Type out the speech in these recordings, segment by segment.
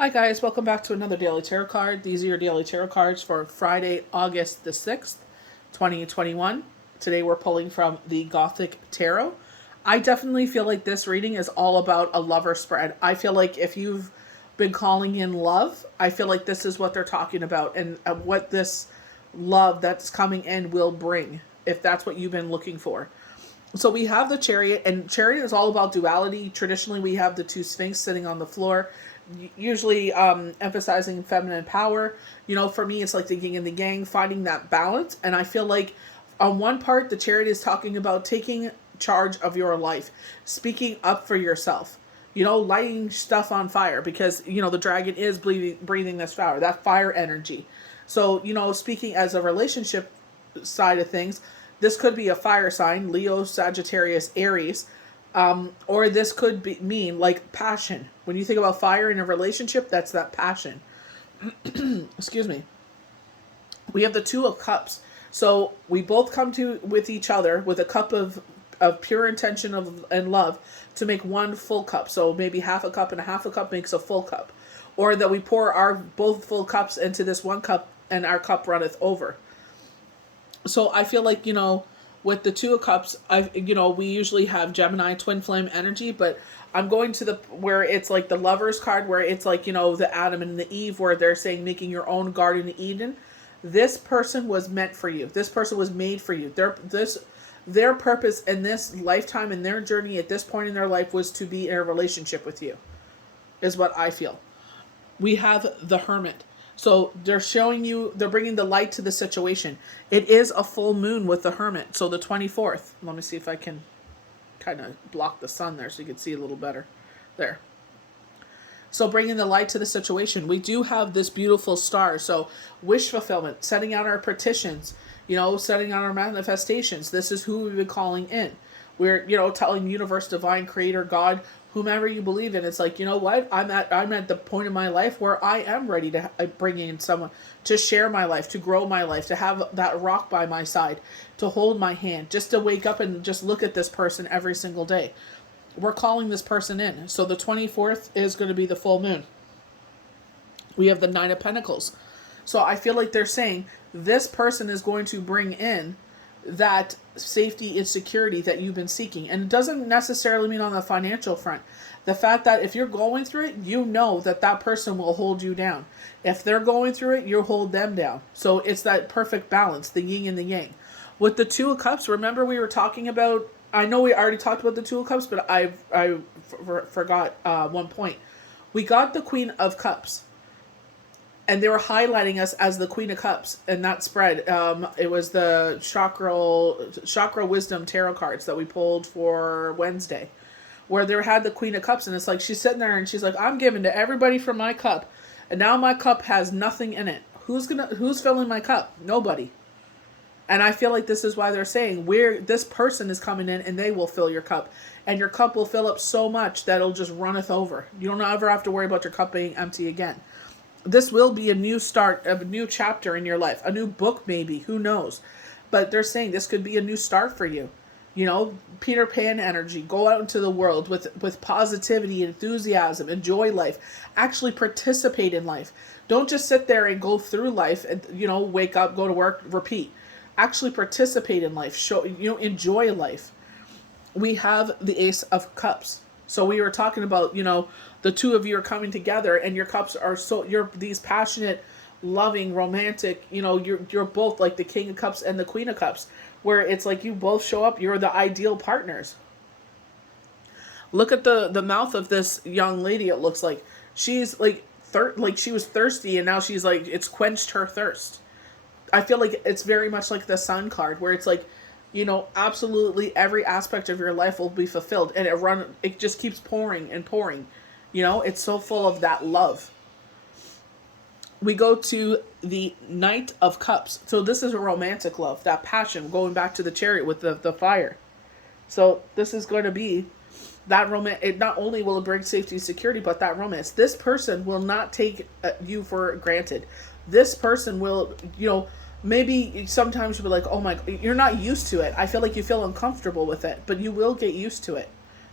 Hi guys, welcome back to another Daily Tarot card. These are your Daily Tarot cards for Friday, August the 6th, 2021. Today we're pulling from the Gothic Tarot. I definitely feel like this reading is all about a lover spread. I feel like if you've been calling in love, I feel like this is what they're talking about and what this love that's coming in will bring, if that's what you've been looking for. So we have the Chariot, and Chariot is all about duality. Traditionally, we have the two Sphinx sitting on the floor, usually emphasizing feminine power. You know, for me, it's like the yin and the yang, finding that balance. And I feel like on one part, the Chariot is talking about taking charge of your life, speaking up for yourself, you know, lighting stuff on fire, because, you know, the dragon is breathing this fire, that fire energy. So, you know, speaking as a relationship side of things, this could be a fire sign, Leo, Sagittarius, Aries, or this could mean like passion. When you think about fire in a relationship, that's that passion. Excuse me. We have the Two of Cups. So we both come to with each other with a cup of pure intention and love to make one full cup. So maybe half a cup and a half a cup makes a full cup. Or that we pour our both full cups into this one cup and our cup runneth over. So I feel like, you know, with the Two of Cups, we usually have Gemini twin flame energy, but I'm going to the where it's like the Lovers card, where it's like, you know, the Adam and the Eve, where they're saying making your own Garden of Eden. This person was meant for you. This person was made for you. Their purpose in this lifetime, in their journey at this point in their life, was to be in a relationship with you, is what I feel. We have the Hermit. So they're showing you, they're bringing the light to the situation. It is a full moon with the Hermit. So the 24th, let me see if I can kind of block the sun there so you can see a little better. There. So bringing the light to the situation. We do have this beautiful star. So wish fulfillment, setting out our petitions, you know, setting out our manifestations. This is who we've been calling in. We're, you know, telling universe, divine, creator, God, whomever you believe in. It's like, you know what? I'm at the point in my life where I am ready to bring in someone to share my life, to grow my life, to have that rock by my side, to hold my hand, just to wake up and just look at this person every single day. We're calling this person in. So the 24th is going to be the full moon. We have the Nine of Pentacles. So I feel like they're saying this person is going to bring in that safety and security that you've been seeking. And it doesn't necessarily mean on the financial front. The fact that if you're going through it, you know that that person will hold you down. If they're going through it, you hold them down. So it's that perfect balance, the yin and the yang. With the Two of Cups, remember we were talking about, I know we already talked about the Two of Cups, but I forgot one point. We got the Queen of Cups. And they were highlighting us as the Queen of Cups in that spread. It was the Chakra Wisdom Tarot cards that we pulled for Wednesday, where they had the Queen of Cups, and it's like she's sitting there and she's like, "I'm giving to everybody from my cup, and now my cup has nothing in it. Who's filling my cup? Nobody." And I feel like this is why they're saying this person is coming in and they will fill your cup, and your cup will fill up so much that it'll just runneth over. You don't ever have to worry about your cup being empty again. This will be a new start of a new chapter in your life, a new book maybe, who knows. But they're saying this could be a new start for you. You know, Peter Pan energy, go out into the world with positivity, enthusiasm, enjoy life, actually participate in life. Don't just sit there and go through life and, you know, wake up, go to work, repeat. Actually participate in life, enjoy life. We have the Ace of Cups. So we were talking about, you know, the two of you are coming together and your cups are you're these passionate, loving, romantic, you know, you're both like the King of Cups and the Queen of Cups, where it's like you both show up, you're the ideal partners. Look at the mouth of this young lady, it looks like. She's like, she was thirsty and now she's like, it's quenched her thirst. I feel like it's very much like the Sun card, where it's like, you know, absolutely every aspect of your life will be fulfilled, and it just keeps pouring and pouring. You know, it's so full of that love. We go to the Knight of Cups. So this is a romantic love, that passion, going back to the Chariot with the fire. So this is going to be that romance. It not only will it bring safety and security, but that romance. This person will not take you for granted. This person will, you know, maybe sometimes you'll be like, oh my, you're not used to it. I feel like you feel uncomfortable with it, but you will get used to it.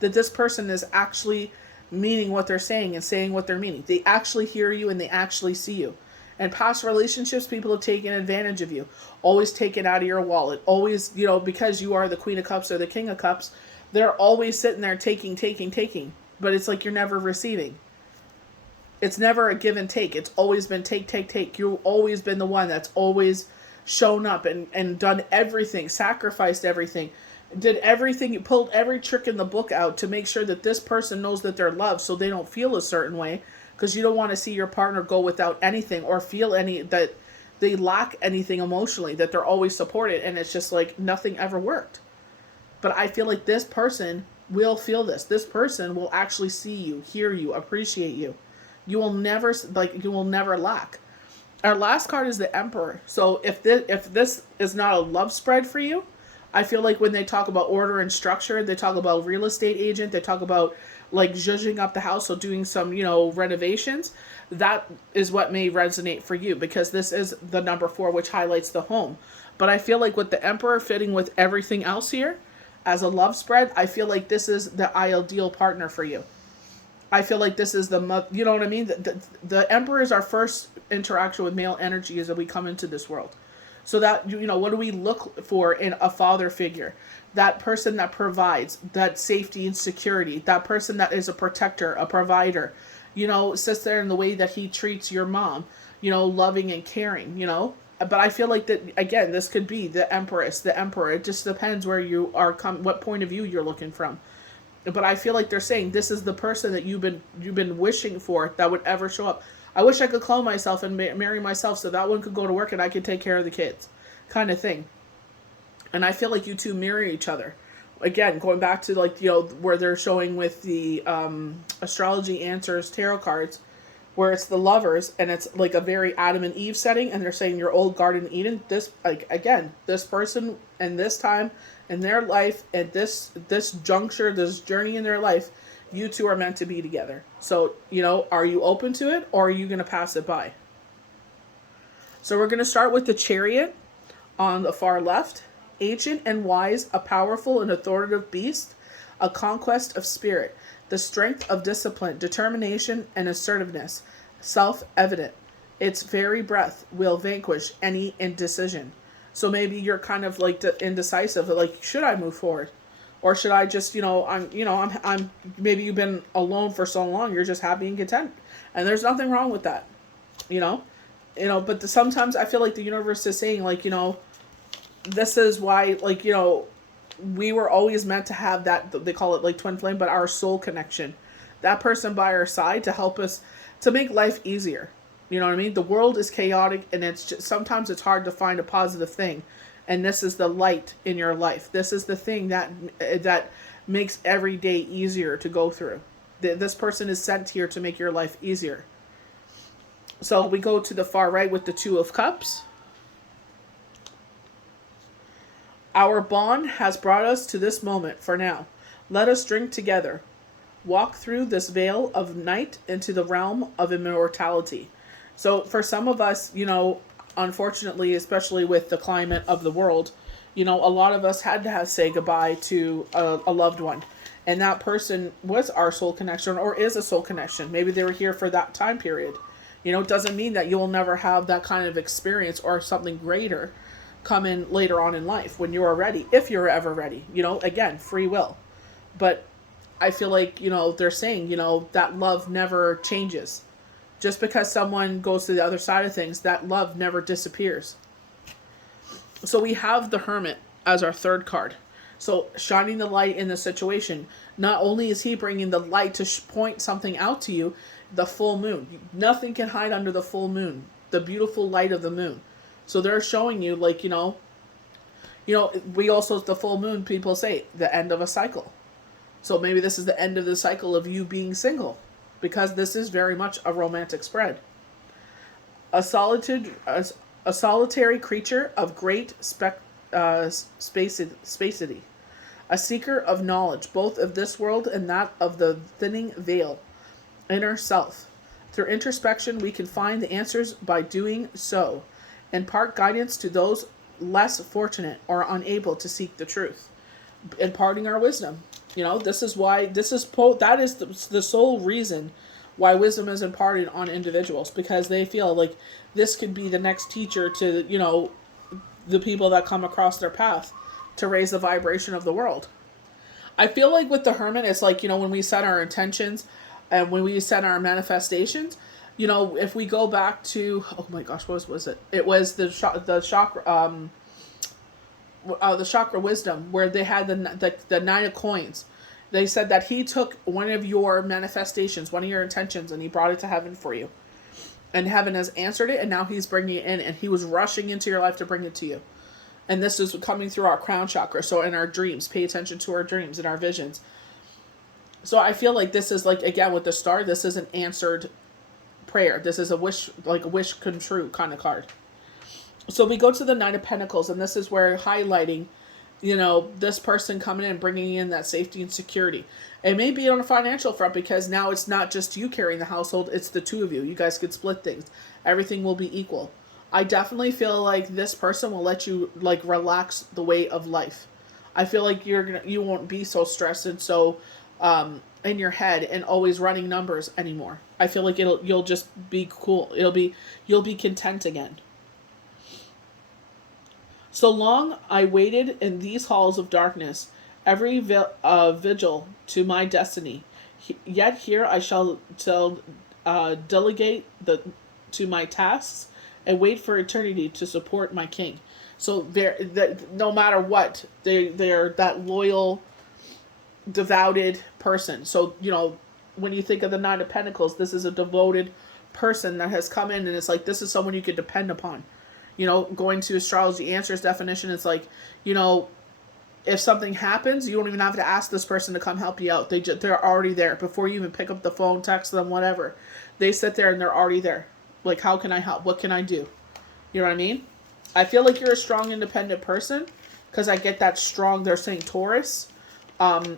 That this person is actually meaning what they're saying and saying what they're meaning. They actually hear you and they actually see you. And past relationships, people have taken advantage of you. Always take it out of your wallet. Always, because you are the Queen of Cups or the King of Cups, they're always sitting there taking. But it's like you're never receiving. It's never a give and take. It's always been take. You've always been the one that's always shown up and done everything, sacrificed everything, did everything. You pulled every trick in the book out to make sure that this person knows that they're loved so they don't feel a certain way, because you don't want to see your partner go without anything or feel that they lack anything emotionally, that they're always supported, and it's just like nothing ever worked. But I feel like this person will feel this. This person will actually see you, hear you, appreciate you. You will never lack. Our last card is the Emperor. So if this is not a love spread for you, I feel like when they talk about order and structure, they talk about real estate agent, they talk about like zhuzhing up the house, so doing some, renovations. That is what may resonate for you, because this is the number 4, which highlights the home. But I feel like with the Emperor fitting with everything else here as a love spread, I feel like this is the ideal partner for you. I feel like this is you know what I mean? The Emperor is our first interaction with male energy as we come into this world. So that, what do we look for in a father figure? That person that provides, that safety and security, that person that is a protector, a provider, sits there in the way that he treats your mom, loving and caring, But I feel like that, again, this could be the Empress, the Emperor. It just depends where you are, what point of view you're looking from. But I feel like they're saying this is the person that you've been wishing for that would ever show up. I wish I could clone myself and marry myself so that one could go to work and I could take care of the kids, kind of thing. And I feel like you two mirror each other. Again, going back to where they're showing with the astrology answers tarot cards, where it's the lovers and it's like a very Adam and Eve setting, and they're saying your old Garden of Eden. This, this person and this time in their life, at this juncture, this journey in their life, you two are meant to be together. So, are you open to it, or are you going to pass it by? So we're going to start with the Chariot on the far left. Ancient and wise, a powerful and authoritative beast, a conquest of spirit, the strength of discipline, determination, and assertiveness, self-evident. Its very breath will vanquish any indecision. So maybe you're kind of like indecisive, like, should I move forward? Or should I just, I'm maybe you've been alone for so long, you're just happy and content. And there's nothing wrong with that, but sometimes I feel like the universe is saying, this is why, we were always meant to have that, they call it twin flame, but our soul connection. That person by our side to help us, to make life easier. You know what I mean? The world is chaotic, and sometimes it's hard to find a positive thing. And this is the light in your life. This is the thing that makes every day easier to go through. This person is sent here to make your life easier. So we go to the far right with the Two of Cups. Our bond has brought us to this moment for now. Let us drink together. Walk through this veil of night into the realm of immortality. So for some of us, unfortunately, especially with the climate of the world, a lot of us had to say goodbye to a loved one. And that person was our soul connection, or is a soul connection. Maybe they were here for that time period. It doesn't mean that you will never have that kind of experience or something greater come in later on in life when you are ready, if you're ever ready. Again, free will. But I feel like, they're saying, that love never changes. Just because someone goes to the other side of things, that love never disappears. So we have the Hermit as our third card. So shining the light in the situation. Not only is he bringing the light to point something out to you, the full moon. Nothing can hide under the full moon. The beautiful light of the moon. So they're showing you, we also, the full moon, people say, the end of a cycle. So maybe this is the end of the cycle of you being single, because this is very much a romantic spread. A solitary creature of great spacity. A seeker of knowledge, both of this world and that of the thinning veil. Inner self. Through introspection, we can find the answers by doing so. Impart guidance to those less fortunate or unable to seek the truth. imparting our wisdom. This is why, that is the sole reason why wisdom is imparted on individuals, because they feel like this could be the next teacher to, the people that come across their path, to raise the vibration of the world. I feel like with the Hermit, it's like, when we set our intentions and when we set our manifestations, if we go back to, oh my gosh, what was it? It was the chakra wisdom, where they had the 9 of coins. They said that he took one of your manifestations, one of your intentions, and he brought it to heaven for you. And heaven has answered it, and now he's bringing it in, and he was rushing into your life to bring it to you. And this is coming through our crown chakra. So in our dreams, pay attention to our dreams and our visions. So I feel like this is like, again, with the star, this is an answered prayer. This is a wish come true kind of card. So we go to the 9 of Pentacles, and this is where highlighting, this person coming in, bringing in that safety and security. It may be on a financial front, because now it's not just you carrying the household, it's the two of you. You guys could split things. Everything will be equal. I definitely feel like this person will let you relax the weight of life. I feel like you won't be so stressed and so in your head and always running numbers anymore. I feel like you'll just be cool. You'll be content again. So long I waited in these halls of darkness, every vigil to my destiny. Yet here I shall delegate to my tasks and wait for eternity to support my king. So no matter what, they're that loyal, devoted person. So, when you think of the 9 of Pentacles, this is a devoted person that has come in, and it's like, this is someone you could depend upon. Going to Astrology Answers definition, it's like, if something happens, you don't even have to ask this person to come help you out. They're already there. Before you even pick up the phone, text them, whatever. They sit there and they're already there. Like, how can I help? What can I do? You know what I mean? I feel like you're a strong, independent person, because I get that strong, they're saying Taurus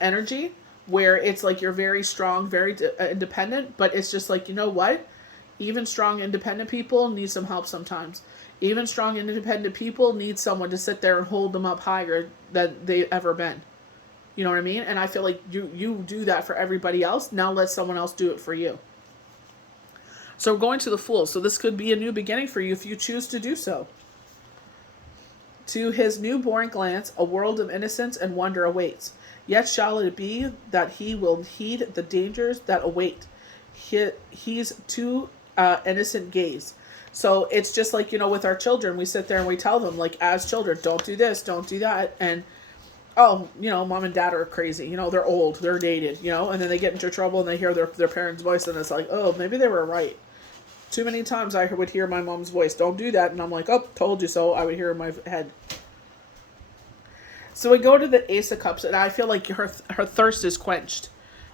energy, where it's like you're very strong, very independent, but it's just like, you know what? Even strong, independent people need some help sometimes. Even strong, independent people need someone to sit there and hold them up higher than they've ever been. You know what I mean? And I feel like you do that for everybody else. Now let someone else do it for you. So we're going to the Fool. So this could be a new beginning for you if you choose to do so. To his newborn glance, a world of innocence and wonder awaits. Yet shall it be that he will heed the dangers that await. He's too innocent gaze. So it's just like, with our children, we sit there and we tell them, like, as children, don't do this, don't do that. And, mom and dad are crazy. They're old, they're dated, and then they get into trouble and they hear their parents' voice, and it's like, oh, maybe they were right. Too many times I would hear my mom's voice, don't do that. And I'm like, oh, told you so. I would hear in my head. So we go to the Ace of Cups, and I feel like her thirst is quenched.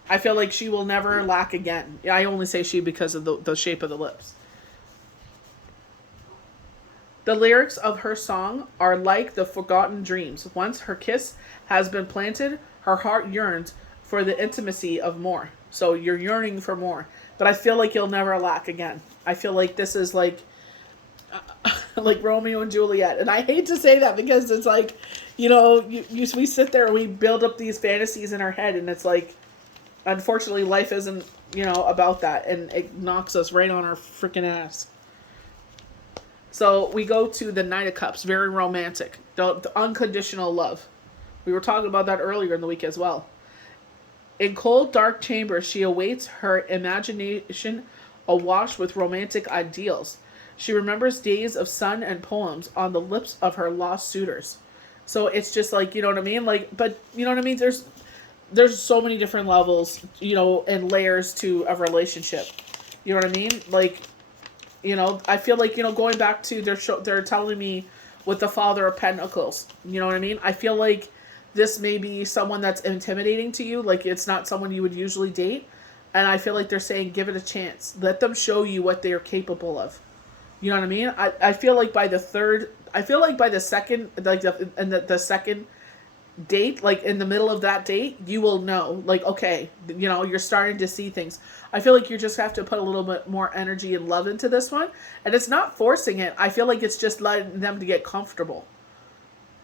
I feel like she will never lack again. I only say she because of the shape of the lips. The lyrics of her song are like the forgotten dreams. Once her kiss has been planted, her heart yearns for the intimacy of more. So you're yearning for more. But I feel like you'll never lack again. I feel like this is like Romeo and Juliet. And I hate to say that, because it's like, we sit there and we build up these fantasies in our head, and it's like, unfortunately, life isn't, about that. And it knocks us right on our freaking ass. So we go to the Knight of Cups, very romantic, the unconditional love. We were talking about that earlier in the week as well. In cold, dark chambers, she awaits her imagination awash with romantic ideals. She remembers days of sun and poems on the lips of her lost suitors. So it's just like, you know what I mean? Like, but you know what I mean? There's so many different levels, and layers to a relationship. You know what I mean? Like, I feel like, going back to they're telling me with the Father of Pentacles, you know what I mean? I feel like this may be someone that's intimidating to you. Like, it's not someone you would usually date. And I feel like they're saying, give it a chance. Let them show you what they are capable of. You know what I mean? I feel like by the second, like the second date, like in the middle of that date, you will know, like, okay, you're starting to see things. I feel like you just have to put a little bit more energy and love into this one. And it's not forcing it. I feel like it's just letting them to get comfortable.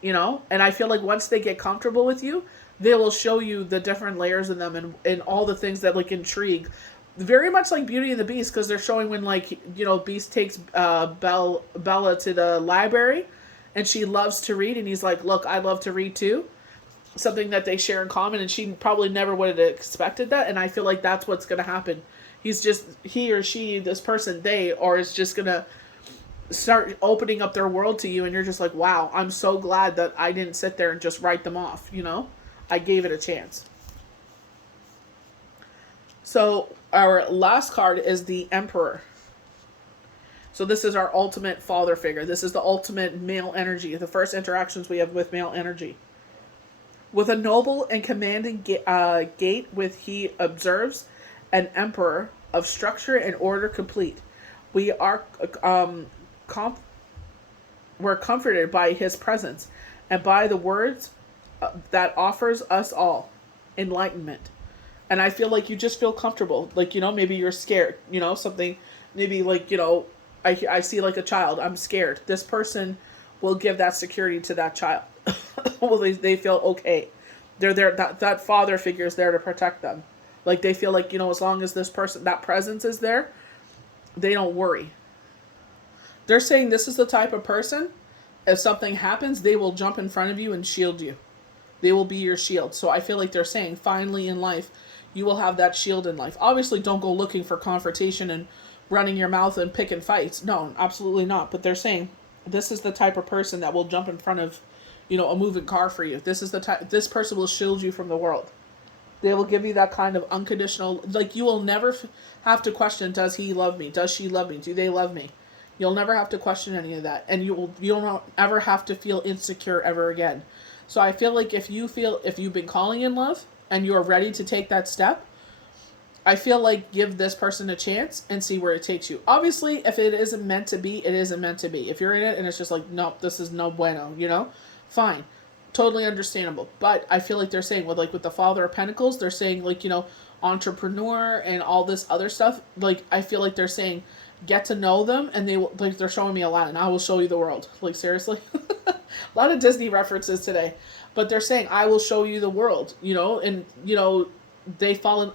you know? And I feel like once they get comfortable with you, they will show you the different layers in them and all the things that like intrigue. Very much like Beauty and the Beast, because they're showing when, like, you know, Beast takes Bella to the library and she loves to read, and he's like, look, I love to read too. Something that they share in common, and she probably never would have expected that. And I feel like that's what's going to happen. He or she, this person, they, or is just going to start opening up their world to you, and you're just like, wow, I'm so glad that I didn't sit there and just write them off, you know? I gave it a chance. So our last card is the Emperor. So this is our ultimate father figure. This is the ultimate male energy. The first interactions we have with male energy. With a noble and commanding gait, with he observes an emperor of structure and order complete. We are we're comforted by his presence and by the words that offers us all enlightenment. And I feel like you just feel comfortable. Like, you know, maybe you're scared, you know, something, maybe like, you know, I see like a child, I'm scared. This person will give that security to that child. Well, they feel okay. They're there, that father figure is there to protect them. Like, they feel like, you know, as long as this person, that presence is there, they don't worry. They're saying this is the type of person, if something happens, they will jump in front of you and shield you. They will be your shield. So I feel like they're saying, finally in life, you will have that shield in life. Obviously, don't go looking for confrontation and running your mouth and picking fights. No, absolutely not. But they're saying, this is the type of person that will jump in front of, you know, a moving car for you. This is the type, this person will shield you from the world. They will give you that kind of unconditional, like, you will never have to question, does he love me? Does she love me? Do they love me? You'll never have to question any of that. And you don't ever have to feel insecure ever again. So I feel like if you've been calling in love and you're ready to take that step, I feel like give this person a chance and see where it takes you. Obviously, if it isn't meant to be, it isn't meant to be. If you're in it and it's just like, nope, this is no bueno, you know, fine. Totally understandable. But I feel like they're saying with the Father of Pentacles, they're saying, like, you know, entrepreneur and all this other stuff. Like, I feel like they're saying, get to know them, and they will, like, they're showing me a lot, and I will show you the world. Like, seriously. A lot of Disney references today. But they're saying, I will show you the world, you know, and, you know,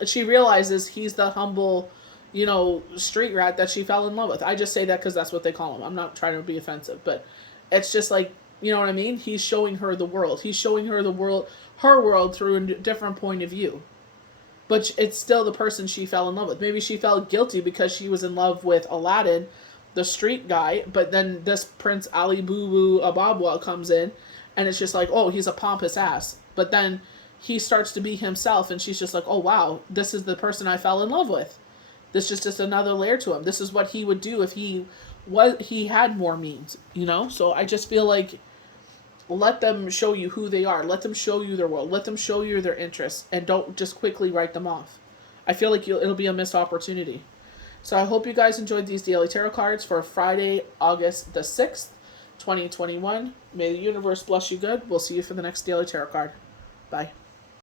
she realizes he's the humble, you know, street rat that she fell in love with. I just say that because that's what they call him. I'm not trying to be offensive, but it's just like, you know what I mean? He's showing her the world. He's showing her the world, her world, through a different point of view. But it's still the person she fell in love with. Maybe she felt guilty because she was in love with Aladdin, the street guy, but then this Prince Ali Boo Boo Ababwa comes in, and it's just like, oh, he's a pompous ass. But then he starts to be himself, and she's just like, oh, wow, this is the person I fell in love with. This is just another layer to him. This is what he would do if he had more means, you know? So I just feel like, let them show you who they are. Let them show you their world. Let them show you their interests, and don't just quickly write them off. I feel like it'll be a missed opportunity. So I hope you guys enjoyed these daily tarot cards for Friday, August the 6th, 2021. May the universe bless you good. We'll see you for the next daily tarot card. Bye.